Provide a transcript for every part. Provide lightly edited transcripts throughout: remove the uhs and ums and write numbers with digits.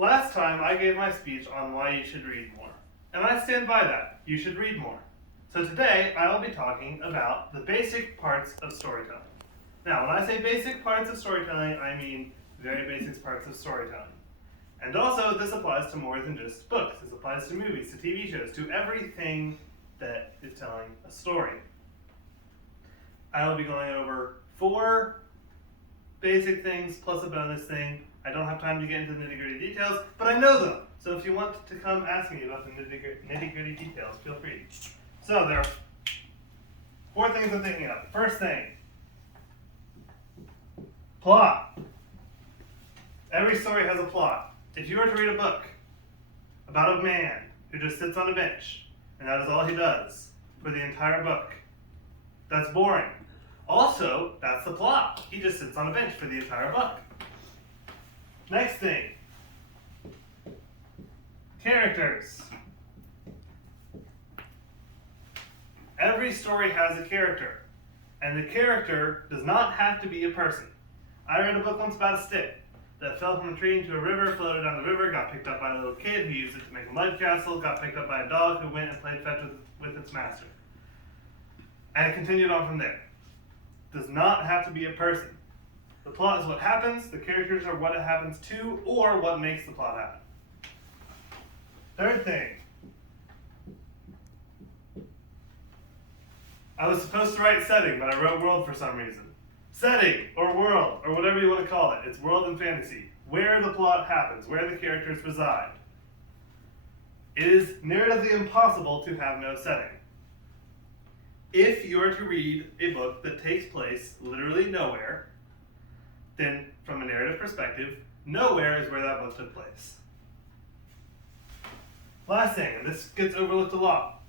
Last time I gave my speech on why you should read more, and I stand by that. You should read more. So today I will be talking about the basic parts of storytelling. Now, when I say basic parts of storytelling, I mean very basic parts of storytelling. And also, this applies to more than just books. This applies to movies, to TV shows, to everything that is telling a story. I will be going over 4 basic things plus a bonus thing. I don't have time to get into the nitty-gritty details, but I know them. So if you want to come ask me about the nitty-gritty details, feel free. So there are 4 things I'm thinking of. First thing, plot. Every story has a plot. If you were to read a book about a man who just sits on a bench, and that is all he does for the entire book, that's boring. Also, that's the plot. He just sits on a bench for the entire book. Next thing, characters. Every story has a character, and the character does not have to be a person. I read a book once about a stick that fell from a tree into a river, floated down the river, got picked up by a little kid who used it to make a mud castle, got picked up by a dog who went and played fetch with its master. And it continued on from there. Does not have to be a person. The plot is what happens, the characters are what it happens to, or what makes the plot happen. Third thing. I was supposed to write setting, but I wrote world for some reason. Setting, or world, or whatever you want to call it. It's world and fantasy. Where the plot happens, where the characters reside. It is narratively impossible to have no setting. If you are to read a book that takes place literally nowhere, then from a narrative perspective, nowhere is where that book took place. Last thing, and this gets overlooked a lot.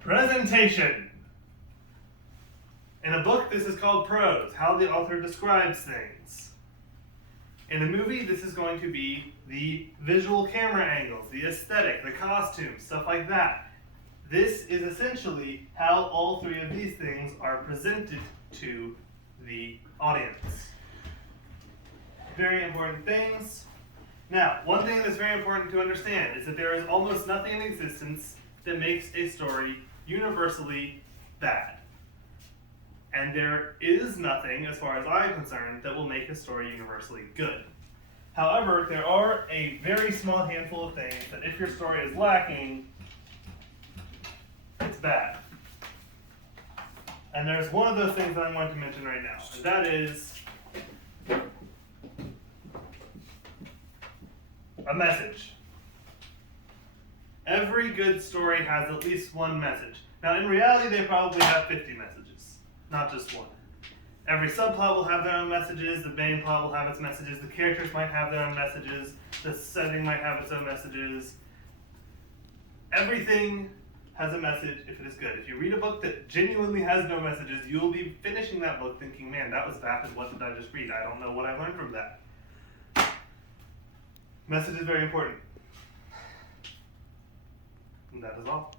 Presentation. In a book, this is called prose, how the author describes things. In a movie, this is going to be the visual camera angles, the aesthetic, the costumes, stuff like that. This is essentially how all 3 of these things are presented to the audience. Very important things. Now, one thing that's very important to understand is that there is almost nothing in existence that makes a story universally bad. And there is nothing, as far as I'm concerned, that will make a story universally good. However, there are a very small handful of things that if your story is lacking, it's bad. And there's one of those things that I'm going to mention right now, and that is a message. Every good story has at least one message. Now, in reality, they probably have 50 messages, not just one. Every subplot will have their own messages, the main plot will have its messages, the characters might have their own messages, the setting might have its own messages. Everything has a message if it is good. If you read a book that genuinely has no messages, you will be finishing that book thinking, man, that was vapid, what did I just read? I don't know what I learned from that. Message is very important. And that is all.